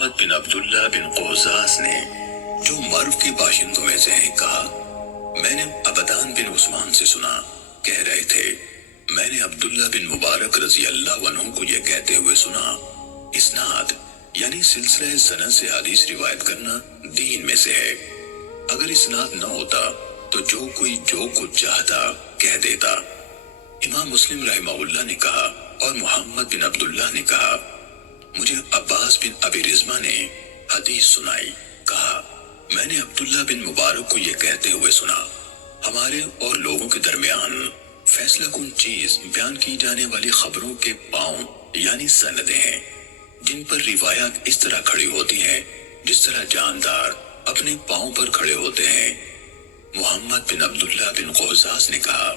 محمد بن عبداللہ بن قوزاس نے، جو مرو کے باشندوں میں سے ہیں، کہا میں نے عبدان بن عثمان سے سنا، کہہ رہے تھے میں نے عبداللہ بن مبارک رضی اللہ عنہ کو یہ کہتے ہوئے سنا، اسناد یعنی سلسلہ سند سے حدیث روایت کرنا دین میں سے ہے۔ اگر اسناد نہ ہوتا تو جو کوئی جو کچھ چاہتا کہہ دیتا۔ امام مسلم رحمہ اللہ نے کہا اور محمد بن عبداللہ نے کہا مجھے عباس بن ابی رزمہ نے حدیث سنائی، کہا میں نے عبداللہ بن مبارک کو یہ کہتے ہوئے سنا، ہمارے اور لوگوں کے درمیان فیصلہ کن چیز بیان کی جانے والی خبروں کے پاؤں یعنی سندیں ہیں، جن پر روایات اس طرح کھڑی ہوتی ہیں جس طرح جاندار اپنے پاؤں پر کھڑے ہوتے ہیں۔ محمد بن عبداللہ بن قوزاس نے کہا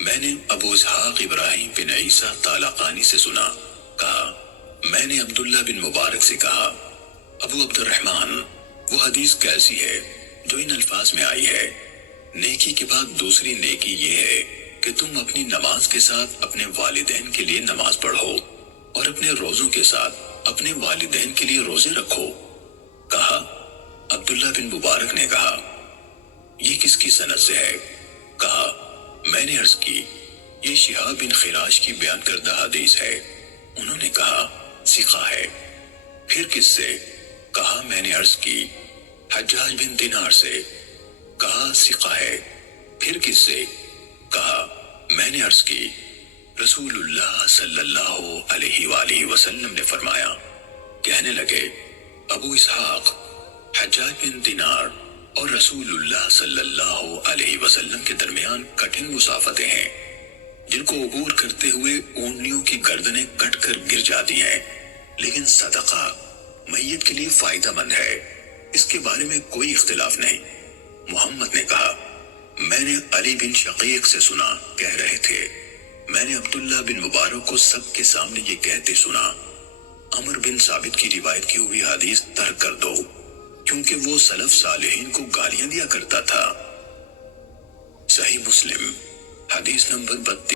میں نے ابو اسحاق ابراہیم بن عیسیٰ طالقانی سے سنا، کہا میں نے عبداللہ بن مبارک سے کہا ابو عبد الرحمن وہ حدیث کیسی ہے جو ان الفاظ میں آئی ہے، نیکی کے بعد دوسری نیکی یہ ہے کہ تم اپنی نماز کے ساتھ اپنے والدین کے لیے نماز پڑھو اور اپنے روزوں کے ساتھ اپنے والدین کے لیے روزے رکھو۔ کہا عبداللہ بن مبارک نے کہا یہ کس کی سند سے ہے؟ کہا میں نے عرض کی یہ شہاب بن خراش کی بیان کردہ حدیث ہے۔ انہوں نے کہا ثقہ ہے۔ پھر کس سے؟ کہا میں نے عرض کی حجاج بن دینار سے۔ کہا ثقہ ہے۔ پھر کس سے؟ کہا میں نے عرض کی رسول اللہ صلی اللہ علیہ وآلہ وسلم نے فرمایا۔ کہنے لگے ابو اسحاق، حجاج بن دینار اور رسول اللہ صلی اللہ علیہ وسلم کے درمیان کٹھن مسافتیں ہیں جن کو عبور کرتے ہوئے اونٹنیوں کی گردنیں کٹ کر گر جاتی ہیں، لیکن صدقہ میت کے لیے فائدہ مند ہے، اس کے بارے میں کوئی اختلاف نہیں۔ محمد نے کہا میں نے علی بن شقیق سے سنا، کہہ رہے تھے میں نے عبداللہ بن مبارک کو سب کے سامنے یہ کہتے سنا عمر بن ثابت کی روایت کی ہوئی حدیث ترک کر دو کیونکہ وہ سلف صالحین کو گالیاں دیا کرتا تھا۔ صحیح مسلم حدیث نمبر 32۔